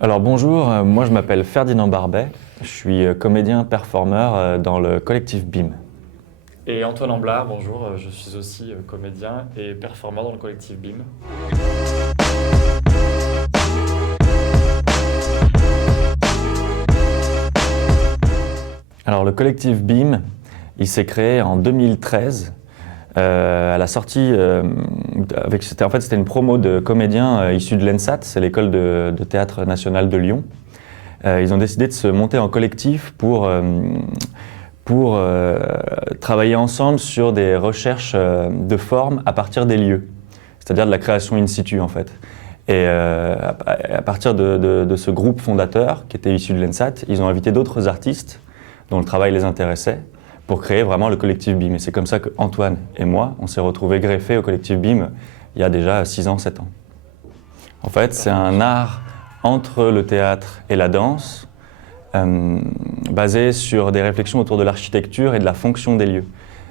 Alors bonjour, moi je m'appelle Ferdinand Barbet, je suis comédien performeur dans le collectif BIM. Et Antoine Amblard, bonjour, je suis aussi comédien et performeur dans le collectif BIM. Alors le collectif BIM, il s'est créé en 2013 à la sortie, c'était une promo de comédiens issus de l'ENSAT, c'est l'école de théâtre national de Lyon. Ils ont décidé de se monter en collectif pour travailler ensemble sur des recherches de formes à partir des lieux, c'est-à-dire de la création in situ en fait. Et à partir de ce groupe fondateur qui était issu de l'ENSAT, ils ont invité d'autres artistes dont le travail les intéressait pour créer vraiment le collectif BIM. Et c'est comme ça qu'Antoine et moi, on s'est retrouvés greffés au collectif BIM il y a déjà 6 ans, 7 ans. En fait, c'est un art entre le théâtre et la danse, basé sur des réflexions autour de l'architecture et de la fonction des lieux.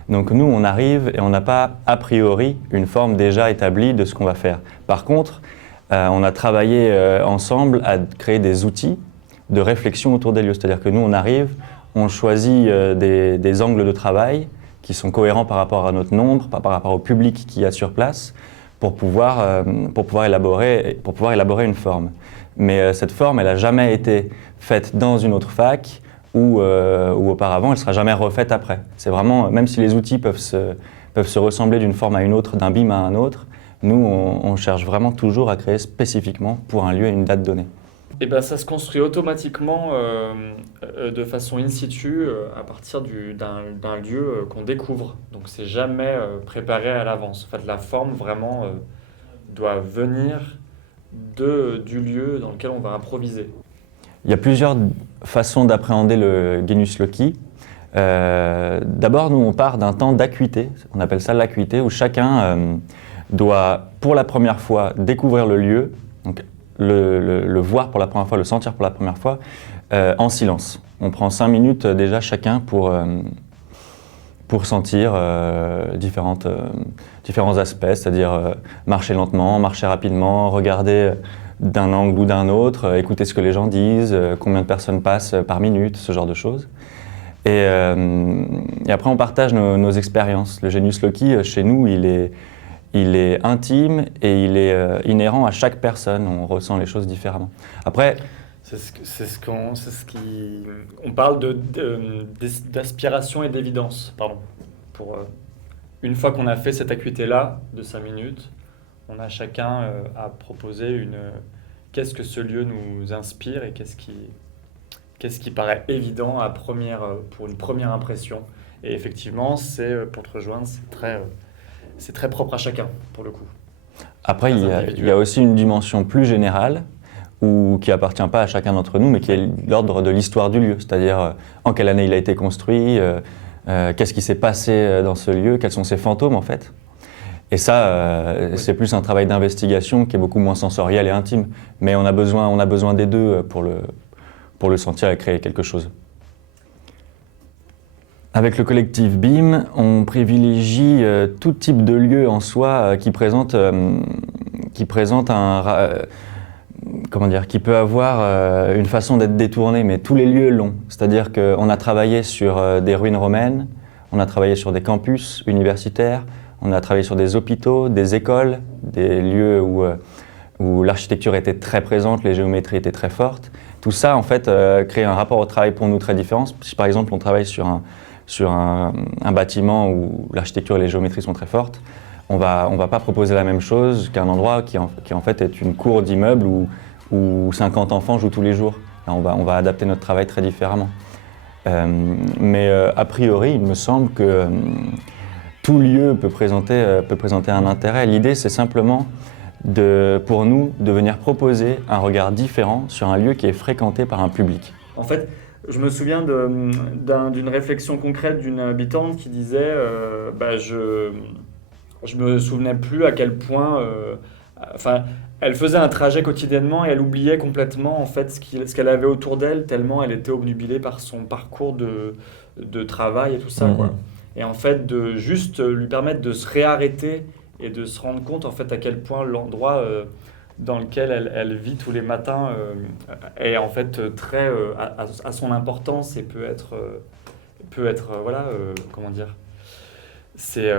Donc nous, on arrive et on n'a pas a priori une forme déjà établie de ce qu'on va faire. Par contre, on a travaillé ensemble à créer des outils de réflexion autour des lieux. C'est-à-dire que nous, on arrive, on choisit des angles de travail qui sont cohérents par rapport à notre nombre, par rapport au public qu'il y a sur place, pour pouvoir élaborer une forme. Mais cette forme, elle n'a jamais été faite dans une autre fac ou auparavant, elle ne sera jamais refaite après. C'est vraiment, même si les outils peuvent se ressembler d'une forme à une autre, d'un BIM à un autre, nous, on cherche vraiment toujours à créer spécifiquement pour un lieu et une date donnée. Et ben ça se construit automatiquement de façon in situ à partir d'un lieu qu'on découvre. Donc c'est jamais préparé à l'avance. En fait, la forme vraiment doit venir du lieu dans lequel on va improviser. Il y a plusieurs façons d'appréhender le Genius Loci. D'abord, nous, on part d'un temps d'acuité, on appelle ça l'acuité, où chacun doit, pour la première fois, découvrir le lieu, donc le voir pour la première fois, le sentir pour la première fois, en silence. On prend 5 minutes déjà chacun pour sentir différents aspects, c'est-à-dire marcher lentement, marcher rapidement, regarder d'un angle ou d'un autre, écouter ce que les gens disent, combien de personnes passent par minute, ce genre de choses. Et après, on partage nos expériences. Le Genius Loci, chez nous, il est intime et il est inhérent à chaque personne. On ressent les choses différemment. Après, On parle d'aspiration et d'évidence, pardon. Une fois qu'on a fait cette acuité-là de 5 minutes, on a chacun à proposer qu'est-ce que ce lieu nous inspire et qu'est-ce qui paraît évident pour une première impression. Et effectivement, pour te rejoindre, c'est très propre à chacun, pour le coup. après il y a aussi une dimension plus générale qui appartient pas à chacun d'entre nous, mais qui est l'ordre de l'histoire du lieu, c'est-à-dire en quelle année il a été construit, qu'est-ce qui s'est passé dans ce lieu, quels sont ses fantômes en fait. Et ça, Oui. c'est plus un travail d'investigation qui est beaucoup moins sensoriel et intime. Mais on a besoin des deux pour le sentir et créer quelque chose. Avec le collectif BIM, on privilégie tout type de lieu en soi qui présente qui peut avoir une façon d'être détourné, mais tous les lieux l'ont. C'est-à-dire qu'on a travaillé sur des ruines romaines, on a travaillé sur des campus universitaires, on a travaillé sur des hôpitaux, des écoles, des lieux où l'architecture était très présente, les géométries étaient très fortes. Tout ça, en fait, crée un rapport au travail pour nous très différent. Si par exemple on travaille sur un bâtiment où l'architecture et les géométries sont très fortes, on va pas proposer la même chose qu'un endroit qui en fait est une cour d'immeuble où 50 enfants jouent tous les jours. Là, on va adapter notre travail très différemment. Mais a priori, il me semble que tout lieu peut présenter un intérêt. L'idée, c'est simplement pour nous de venir proposer un regard différent sur un lieu qui est fréquenté par un public. En fait, je me souviens d'une réflexion concrète d'une habitante qui disait je me souvenais plus à quel point enfin elle faisait un trajet quotidiennement et elle oubliait complètement en fait ce qu'elle avait autour d'elle tellement elle était obnubilée par son parcours de travail et tout ça quoi. Et en fait de juste lui permettre de se réarrêter et de se rendre compte en fait à quel point l'endroit dans lequel elle vit tous les matins est en fait très à son importance et voilà, comment dire, c'est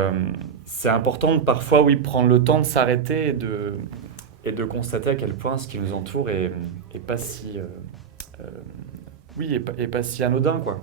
important de parfois, oui, prendre le temps de s'arrêter et de constater à quel point ce qui nous entoure est pas si, oui, est pas si anodin, quoi.